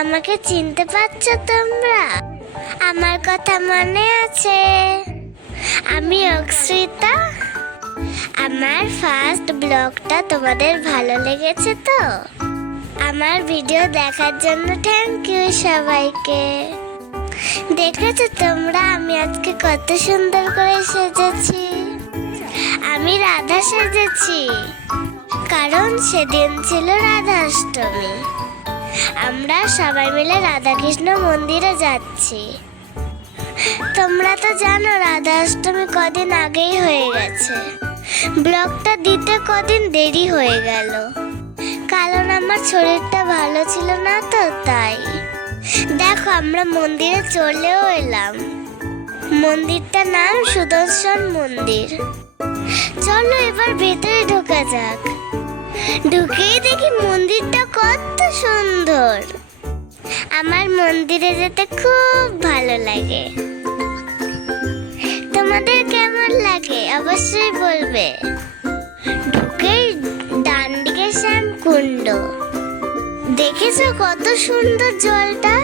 আমাকে চিনতে পারছ তোমরা? আমার কথা মনে আছে। আমি অক্সিতা আমার ফার্স্ট ব্লগটা তোমাদের ভালো লেগেছে তো? আমার ভিডিও দেখার জন্য থ্যাংক ইউ সবাইকে। দেখেছ তোমরা আমি আজকে কত সুন্দর করে সেজেছি? আমি রাধা সেজেছি। কারণ সেদিন ছিল রাধাষ্টমী। আমরা সবাই মিলে রাধাকৃষ্ণ মন্দিরে যাচ্ছি। তোমরা তো জানো রাধা অষ্টমী কদিন আগেই হয়ে গেছে। ব্লগটা দিতে কদিন দেরি হয়ে গেল। কারণ আমার শরীরটা ভালো ছিল না তো, তাই। দেখো, আমরা মন্দিরে চলেও এলাম। মন্দিরটার নাম সুদর্শন মন্দির। চলো এবার ভেতরে ঢোকা যাক। ঢুকেই দেখি মন্দিরটা কত সুন্দর। আমার মন্দিরে যেতে খুব ভালো লাগে। তোমাদের কেমন লাগে? অবশ্যই বলবে। ঢুকেই ডান দিকে শ্যাম কুণ্ড। দেখেছ কত সুন্দর জলটা?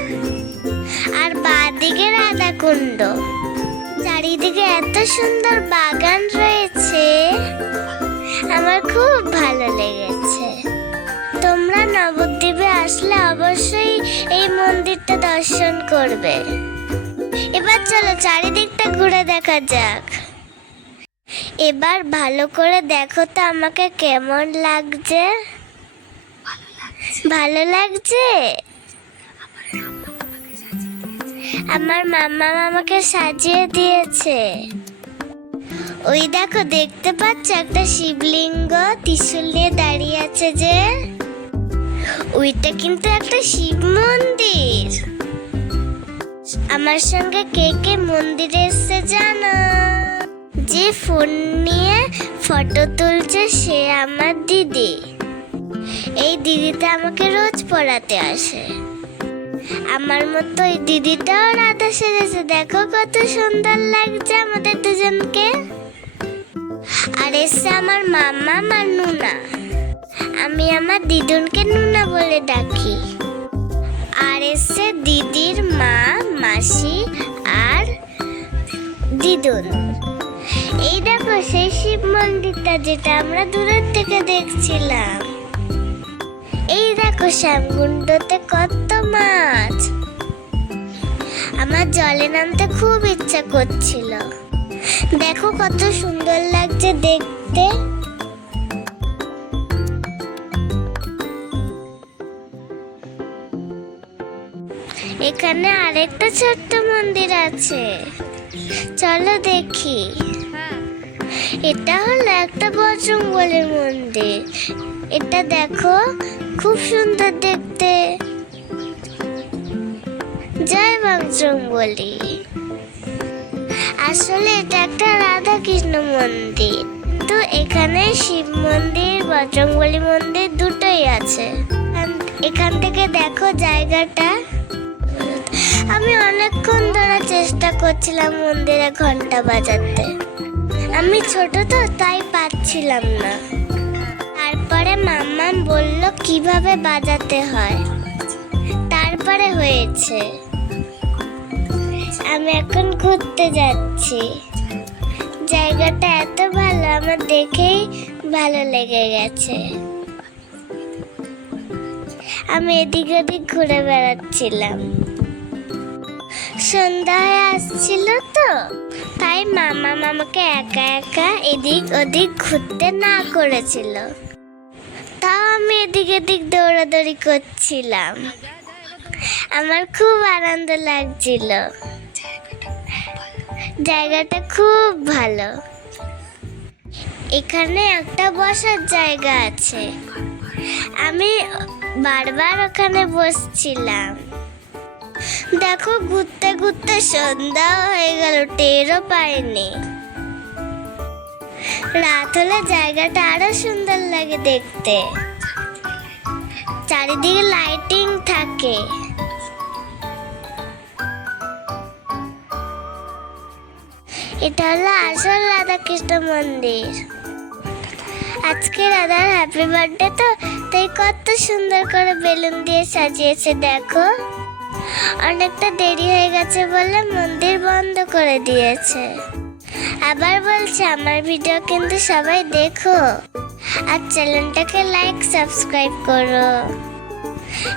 আর বাদিকে রাধা কুণ্ড। চারিদিকে এত সুন্দর বাগান রয়েছে। আমার খুব ভালো লেগেছে। আসলে অবশ্যই এই মন্দিরটা দর্শন করবে। এবার চলো চারিদিকটা ঘুরে দেখা যাক। এবার ভালো করে দেখো তো আমাকে কেমন লাগছে। ভালো লাগছে? আমার মামা আমাকে সাজিয়ে দিয়েছে। ওই দেখো দেখতে পাচ্ছ একটা শিবলিঙ্গ ত্রিশূল নিয়ে দাঁড়িয়ে আছে যে? ওইটা কিন্তু একটা শিব মন্দির। আমার সঙ্গে কে কে মন্দিরে এসছে জানো? যে ফোন নিয়ে ফটো তুলছে সে আমার দিদি। এই দিদিটা আমাকে রোজ পড়াতে আসে। আমার মতো এই দিদিটাও রাধা সেজেছে। দেখো কত সুন্দর লাগছে আমাদের দুজনকে। আর এসছে আমার মামা আমার নুনা আমি আমার দিদুনকে নুনা বলে ডাকি। আর এসছে দিদির মা, মাসি আর দিদুন। এই দেখো সেই শিব মন্দিরটা যেটা আমরা দূরের থেকে দেখছিলাম। এই দেখো শ্যামকুণ্ডতে কত মাছ। আমার জলে নামতে খুব ইচ্ছা করছিল। দেখো কত সুন্দর লাগছে দেখতে। এখানে আরেকটা ছোট্ট মন্দির আছে। চলো দেখি। এটা হলো একটা বজরঙ্গলের মন্দির। এটা দেখো, খুব সুন্দর দেখতে। জয় বজরঙ্গলি আসলে এটা একটা রাধা কৃষ্ণ মন্দির। তো এখানে শিব মন্দির বজরঙ্গলি মন্দির দুটোই আছে। এখান- থেকে দেখো জায়গাটা। অনেকক্ষণ ধরে চেষ্টা করছিলাম মন্দিরে ঘণ্টা বাজাতে। আমি ছোট তো, তাই পাচ্ছিলাম না। তারপরে মাম্মা বলল, কীভাবে বাজাতে হয়? তারপরে হয়েছে। আমি এখন ঘুরতে যাচ্ছি। জায়গাটা এত ভালো, আমার দেখেই ভালো লেগে গেছে। আমি এদিক ওদিক ঘুরে বেড়াচ্ছিলাম। সন্ধ্যা হয়ে আসছিল তো। তাই মামা মামাকে একা একা এদিক ওদিক ঘুরতে না করেছিল। তাও আমি এদিক এদিক দৌড়াদৌড়ি করছিলাম। আমার খুব আনন্দ লাগছিল। জায়গাটা খুব ভালো। এখানে একটা বসার জায়গা আছে। আমি বারবার ওখানে বসছিলাম। দেখো, ঘুরতে ঘুরতে সন্ধ্যা হয়ে গেল, টেরও পায়নি রাত হলে জায়গাটা আরও সুন্দর লাগে দেখতে। চারিদিকে লাইটিং থাকে। এটা হলো আসল রাধাকৃষ্ণ মন্দির। আজকে রাধার হ্যাপি বার্থডে তো, তাই কত সুন্দর করে বেলুন দিয়ে সাজিয়েছে, দেখো। অনেকটা দেরি হয়ে গেছে বলে মন্দির বন্ধ করে দিয়েছে। আবার বলছে, আমার ভিডিও কিন্তু সবাই দেখো। আর চ্যানেলটাকে লাইক সাবস্ক্রাইব করো।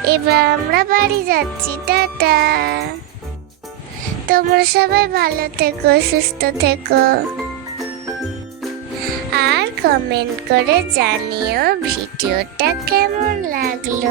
এবার আমরা বাড়ি যাচ্ছি। টাটা। তোমরা সবাই ভালো থেকো, সুস্থ থেকো। আর কমেন্ট করে জানিও ভিডিওটা কেমন লাগল।